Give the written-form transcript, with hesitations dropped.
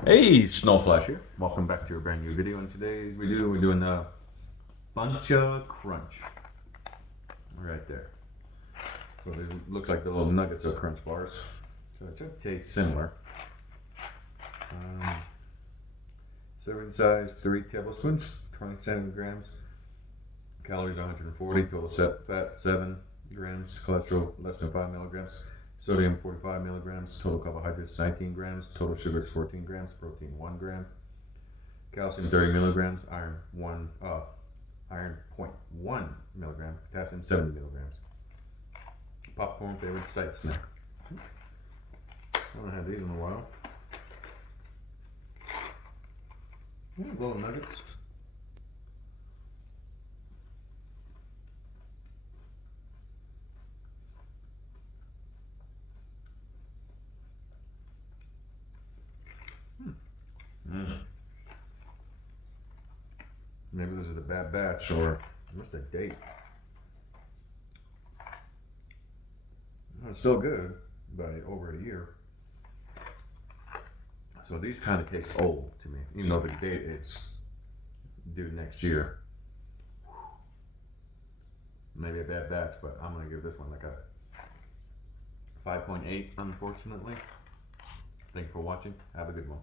Hey, Snowflash here. Welcome back to a brand new video. In today's video, we're doing the Buncha Crunch. Right there. So it looks like the little nuggets of crunch bars. So it should taste similar. Serving size 3 tablespoons, 27 grams. Calories 140. Total fat 7 grams. Cholesterol less than 5 milligrams. Sodium 45 milligrams. Total carbohydrates 19 grams. Total sugars 14 grams. Protein 1 gram. Calcium 30 milligrams. Iron 0.1 milligram. Potassium 70 milligrams. Popcorn favorite side snack. I haven't had these in a while. Little nuggets. Maybe this is a bad batch or what's the date? It's still good by over a year. So these kind of taste old to me, even though the date is due next year. Maybe a bad batch, but I'm gonna give this one like a 5.8, unfortunately. Thank you for watching. Have a good one.